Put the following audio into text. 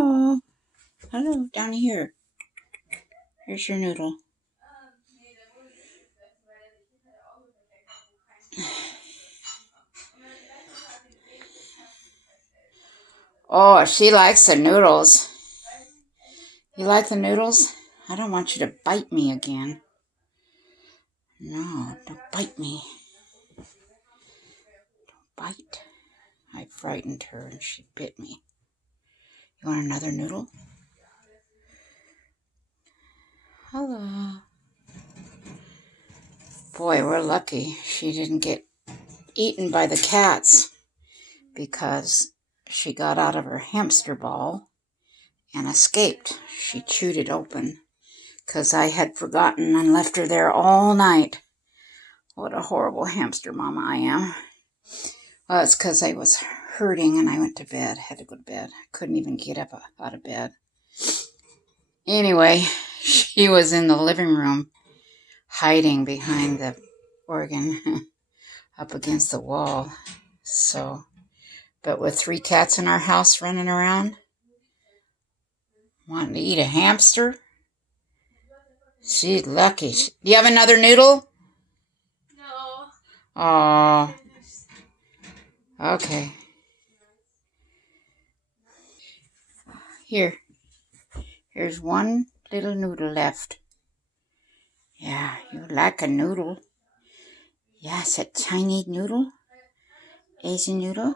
Hello. Hello, down here. Here's your noodle. Oh, she likes the noodles. You like the noodles? I don't want you to bite me again. No, don't bite me. Don't bite. I frightened her and she bit me. You want another noodle? Hello. Boy, we're lucky she didn't get eaten by the cats because she got out of her hamster ball and escaped. She chewed it open because I had forgotten and left her there all night. What a horrible hamster mama I am. Well, it's because I was hurting and I went to bed. Had to go to bed. Couldn't even get up out of bed. Anyway, she was in the living room hiding behind the organ up against the wall. So, but with 3 cats in our house running around, wanting to eat a hamster, she's lucky. Do you have another noodle? No. Oh. Okay. Here's one little noodle left. Yeah, you like a noodle. Yes, a tiny noodle. Asian noodle.